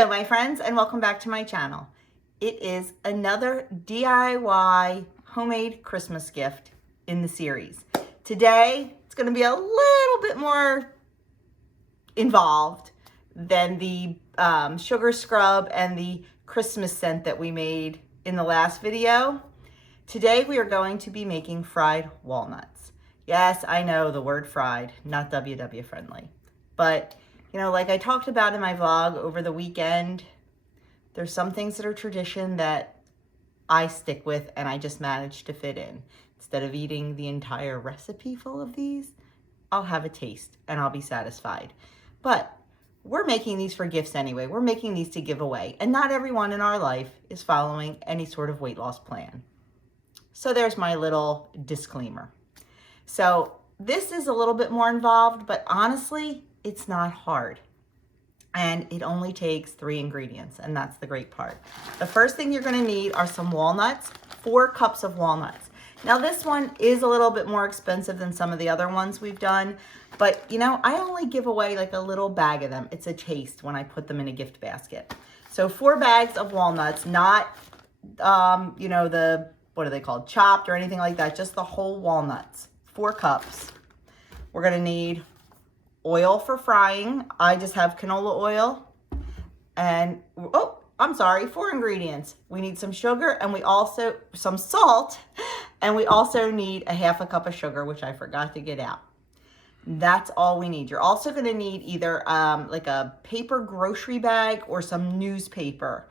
Hello my friends and welcome back to my channel. It is another DIY homemade Christmas gift in the series. Today it's going to be a little bit more involved than the sugar scrub and the Christmas scent that we made in the last video. Today we are going to be making fried walnuts. Yes, I know the word fried, not WW friendly, but you know, like I talked about in my vlog over the weekend, there's some things that are tradition that I stick with and I just manage to fit in. Instead of eating the entire recipe full of these, I'll have a taste and I'll be satisfied. But we're making these for gifts anyway. We're making these to give away, and not everyone in our life is following any sort of weight loss plan. So there's my little disclaimer. So this is a little bit more involved, but honestly, it's not hard. And it only takes 3 ingredients, and that's the great part. The first thing you're gonna need are some walnuts, 4 cups of walnuts. Now this one is a little bit more expensive than some of the other ones we've done, but you know, I only give away like a little bag of them. It's a taste when I put them in a gift basket. So 4 bags of walnuts, not, you know, the, what are they called? Chopped or anything like that, just the whole walnuts, 4 cups. We're gonna need oil for frying. I just have canola oil. And, oh, I'm sorry, 4 ingredients. We need some sugar and we also, some salt, and we also need a 1/2 cup of sugar, which I forgot to get out. That's all we need. You're also gonna need either like a paper grocery bag or some newspaper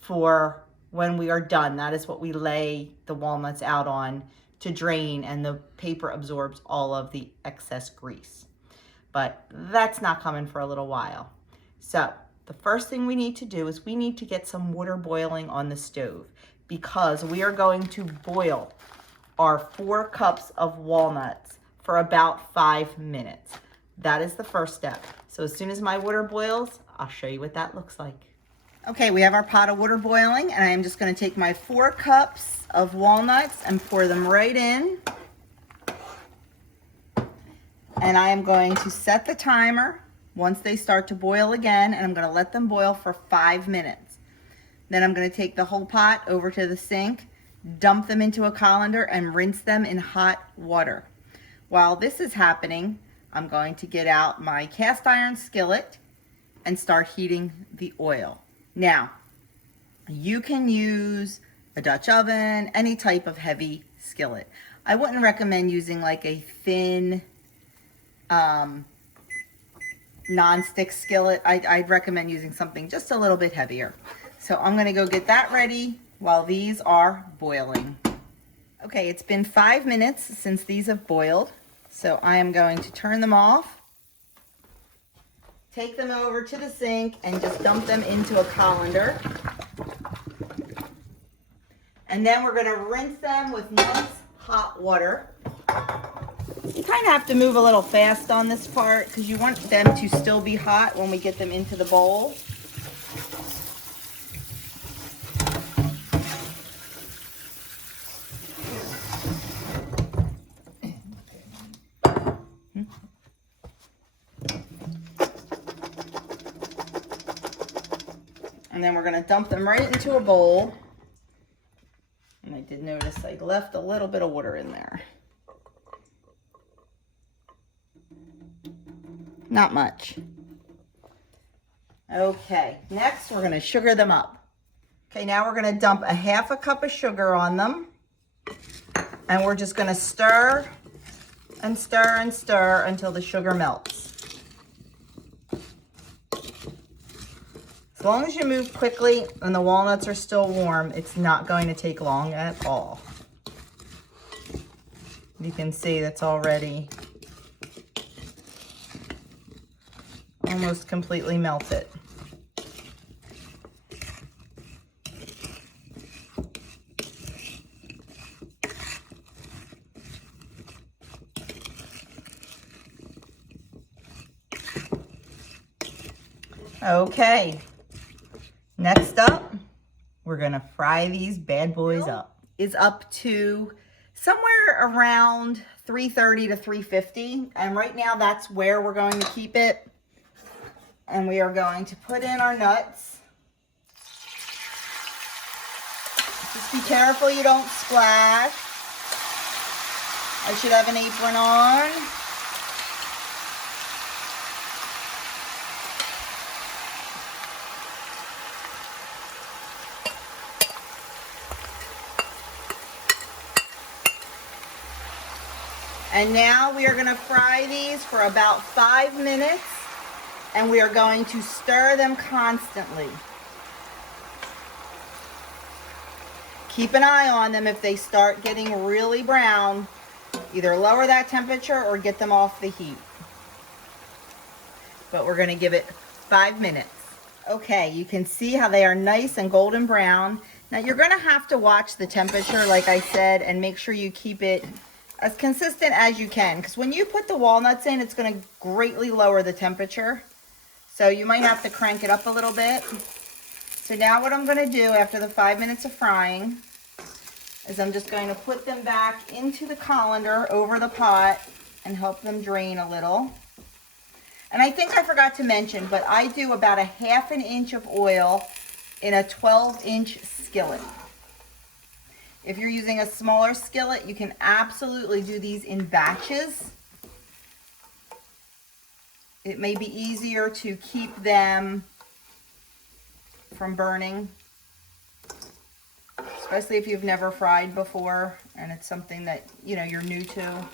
for when we are done. That is what we lay the walnuts out on to drain, and the paper absorbs all of the excess grease. But that's not coming for a little while. So the first thing we need to do is we need to get some water boiling on the stove, because we are going to boil our 4 cups of walnuts for about 5 minutes. That is the first step. So as soon as my water boils, I'll show you what that looks like. Okay, we have our pot of water boiling, and I am just going to take my 4 cups of walnuts and pour them right in. And I am going to set the timer once they start to boil again, and I'm going to let them boil for 5 minutes. Then I'm going to take the whole pot over to the sink, dump them into a colander, and rinse them in hot water. While this is happening, I'm going to get out my cast iron skillet and start heating the oil. Now, you can use a Dutch oven, any type of heavy skillet. I wouldn't recommend using like a thin non-stick skillet. I'd recommend using something just a little bit heavier. So I'm gonna go get that ready while these are boiling. Okay, it's been 5 minutes since these have boiled. So I am going to turn them off, take them over to the sink, and just dump them into a colander. And then we're gonna rinse them with nice hot water. You kind of have to move a little fast on this part because you want them to still be hot when we get them into the bowl. And then we're going to dump them right into a bowl. And I did notice I left a little bit of water in there. Not much. Okay, next we're going to sugar them up. Okay, now we're going to dump a 1/2 cup of sugar on them. And we're just going to stir and stir and stir until the sugar melts. As long as you move quickly and the walnuts are still warm, it's not going to take long at all. You can see that's already almost completely melted. Okay, next up, we're gonna fry these bad boys up. Is up to somewhere around 330 to 350, and right now that's where we're going to keep it. And we are going to put in our nuts. Just be careful you don't splash. I should have an apron on. And now we are going to fry these for about 5 minutes, and we are going to stir them constantly. Keep an eye on them. If they start getting really brown, either lower that temperature or get them off the heat. But we're going to give it 5 minutes. Okay, you can see how they are nice and golden brown. Now you're going to have to watch the temperature, like I said, and make sure you keep it as consistent as you can, because when you put the walnuts in, it's going to greatly lower the temperature. So you might have to crank it up a little bit. So now what I'm going to do after the 5 minutes of frying is I'm just going to put them back into the colander over the pot and help them drain a little. And I think I forgot to mention, but I do about a 1/2 inch of oil in a 12-inch skillet. If you're using a smaller skillet, you can absolutely do these in batches. It may be easier to keep them from burning, especially if you've never fried before and it's something that, you know, you're new to.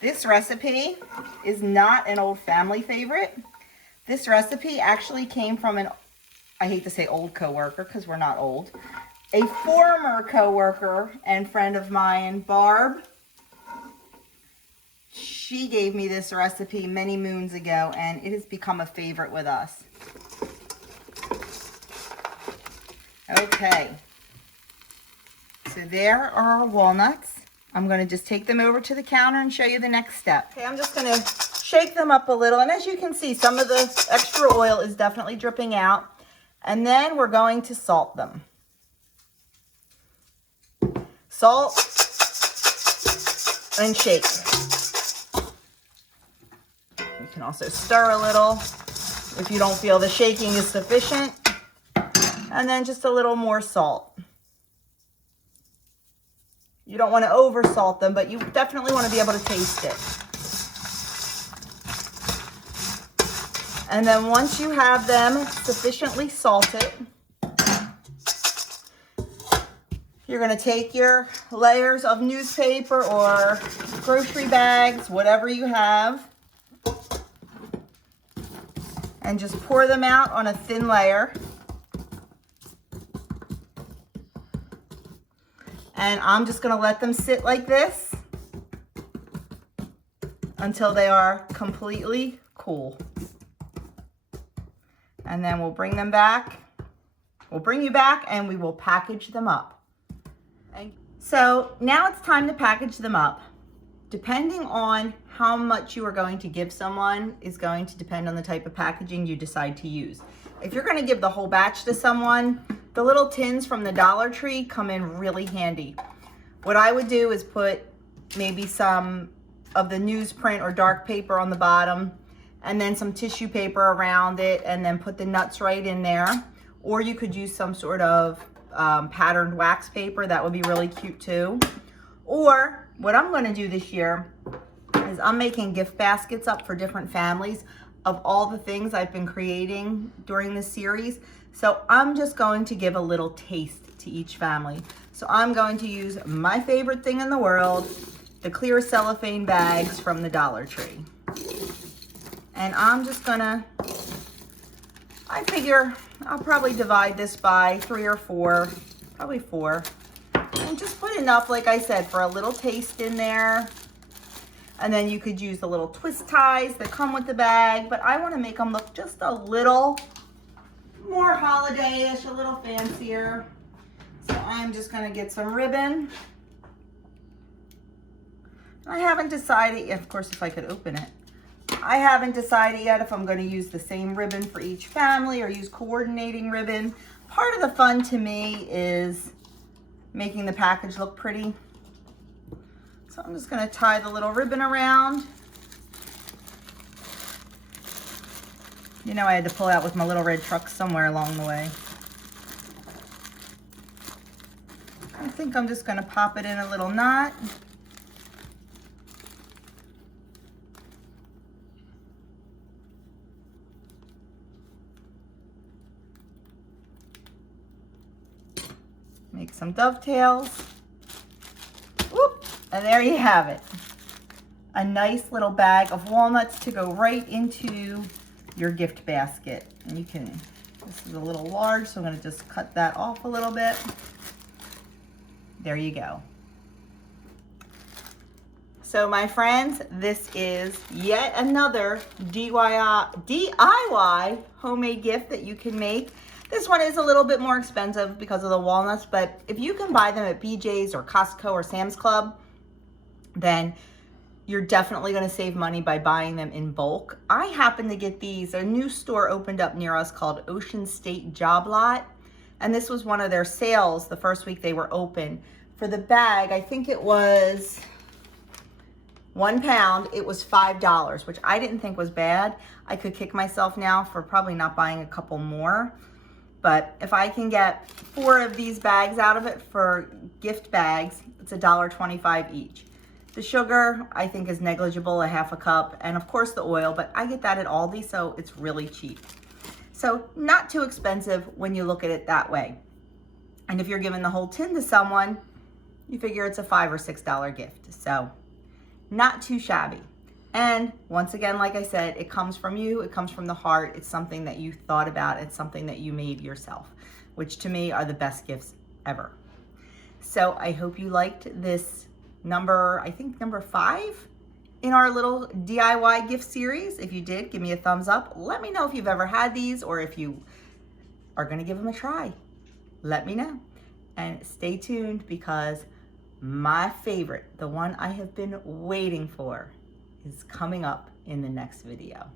This recipe is not an old family favorite. This recipe actually came from I hate to say old coworker because we're not old, a former coworker and friend of mine, Barb. She gave me this recipe many moons ago, and it has become a favorite with us. Okay, so there are our walnuts. I'm going to just take them over to the counter and show you the next step. Okay, I'm just going to shake them up a little, and as you can see, some of the extra oil is definitely dripping out. And then we're going to salt them. Salt and shake. You can also stir a little if you don't feel the shaking is sufficient. And then just a little more salt. You don't want to over salt them, but you definitely want to be able to taste it. And then once you have them sufficiently salted, you're going to take your layers of newspaper or grocery bags, whatever you have, and just pour them out on a thin layer. And I'm just going to let them sit like this until they are completely cool. And then we'll bring them back. We'll bring you back and we will package them up. So now it's time to package them up. Depending on how much you are going to give someone is going to depend on the type of packaging you decide to use. If you're going to give the whole batch to someone, the little tins from the Dollar Tree come in really handy. What I would do is put maybe some of the newsprint or dark paper on the bottom, and then some tissue paper around it, and then put the nuts right in there. Or you could use some sort of patterned wax paper. That would be really cute too. Or what I'm going to do this year is I'm making gift baskets up for different families of all the things I've been creating during this series. So I'm just going to give a little taste to each family. So I'm going to use my favorite thing in the world, the clear cellophane bags from the Dollar Tree. And I'm just gonna, I figure I'll probably divide this by 3 or 4, probably 4. And just put enough, like I said, for a little taste in there. And then you could use the little twist ties that come with the bag, but I want to make them look just a little more holiday-ish, a little fancier. So I'm just going to get some ribbon. I haven't decided yet, of course, if I could open it. I haven't decided yet if I'm going to use the same ribbon for each family or use coordinating ribbon. Part of the fun to me is making the package look pretty. So I'm just going to tie the little ribbon around. You know I had to pull out with my little red truck somewhere along the way. I think I'm just gonna pop it in a little knot. Make some dovetails. Whoop, and there you have it. A nice little bag of walnuts to go right into your gift basket. And you can, this is a little large, so I'm gonna just cut that off a little bit. There you go. So my friends, this is yet another DIY homemade gift that you can make. This one is a little bit more expensive because of the walnuts, but if you can buy them at BJ's or Costco or Sam's Club, then you're definitely going to save money by buying them in bulk. I happen to get these. A new store opened up near us called Ocean State Job Lot, and this was one of their sales the first week they were open. For the bag, I think it was 1 pound, it was $5, which I didn't think was bad. I could kick myself now for probably not buying a couple more. But if I can get 4 of these bags out of it for gift bags, it's $1.25 each. The sugar, I think, is negligible, a half a cup, and of course the oil, but I get that at Aldi, so it's really cheap. So not too expensive when you look at it that way. And if you're giving the whole tin to someone, you figure it's a $5 or $6 gift. So not too shabby. And once again, like I said, it comes from you, it comes from the heart. It's something that you thought about, it's something that you made yourself, which to me are the best gifts ever. So I hope you liked this number 5 in our little DIY gift series. If you did, give me a thumbs up. Let me know if you've ever had these or if you are gonna give them a try. Let me know. And stay tuned because my favorite, the one I have been waiting for, is coming up in the next video.